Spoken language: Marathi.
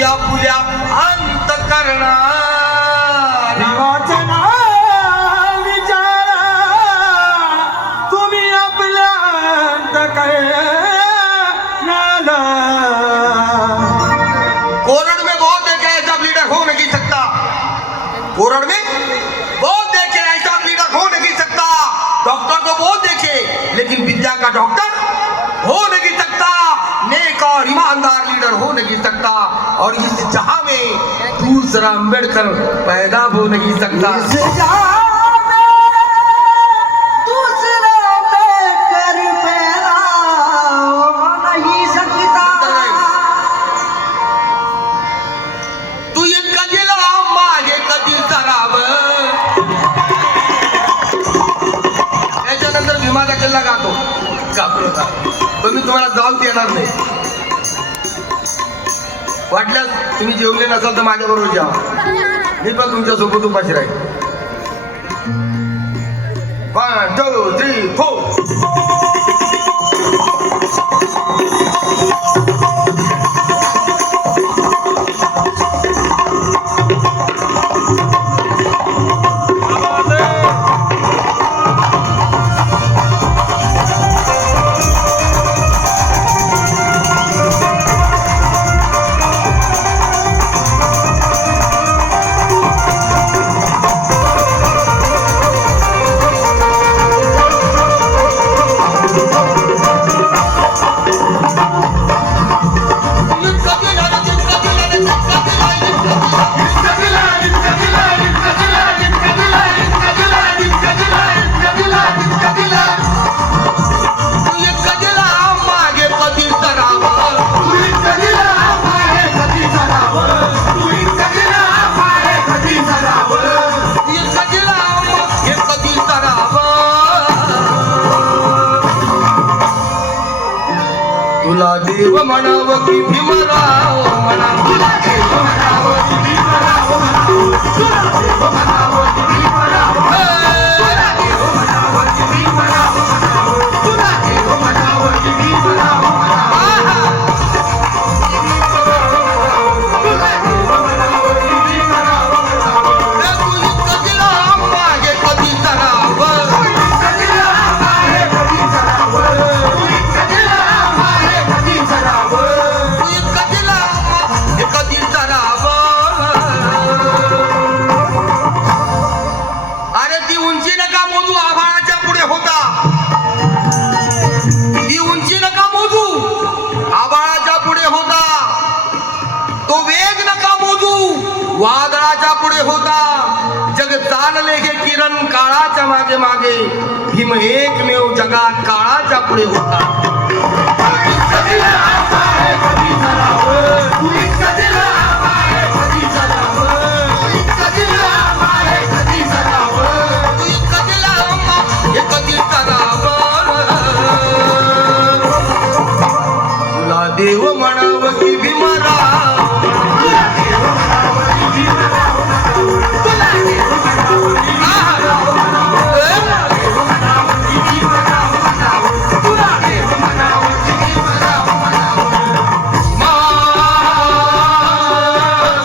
तुम्ही आपुल्या अंत करणार देवाचं नाव विचारा तुम्ही आपल्या अंत करणार कोरड में बहुत देखे ऐसा लीडर हो नहीं सकता कोरड में बहुत देखे ऐसा लीडर हो नहीं सकता डॉक्टर तो बहुत देखे लेकिन विद्या का डॉक्टर हो नहीं सकता नेक और ईमानदार लीडर हो नहीं सकता और इस जहां में दूसरा अम्बेडकर पैदा हो नहीं सकता तू इतका गेला मागे कधी सरावं त्याच्यानंतर भीमाचा किल्ला गातो कापरता पण मी तुम्हाला जाऊन देणार नाही वाटल्यास तुम्ही जेवले नसाल तर माझ्या बरोबर जेवा मी पण तुमच्या सोबत उपाशी राहील 1 2 3 4 तुला देव म्हणावं की भीमराव म्हणावं तुला देव म्हणावं की भीमराव म्हणावं तुला देव म्हणावं की भीमराव तुला देव म्हणावं की भीमराव म्हणावं तुला देव म्हणावं की भीमराव म्हणावं तुला देव म्हणावं की भीमराव म्हणावं तू इतकं दिला मागे कधी सरावं तू इतकं दिला मागे कधी सरावं अरे ती उंची नका मोजू आभाळाच्या पुढे होता ती उंची नका मोजू आभाळाच्या पुढे होता तो वेग नका मोजू वादळाच्या पुढे होता जग चालले हे किरण काळाच्या मागे मागे भीम एकमेव जगात काळाच्या पुढे होता तुला देव म्हणावं की भीमराव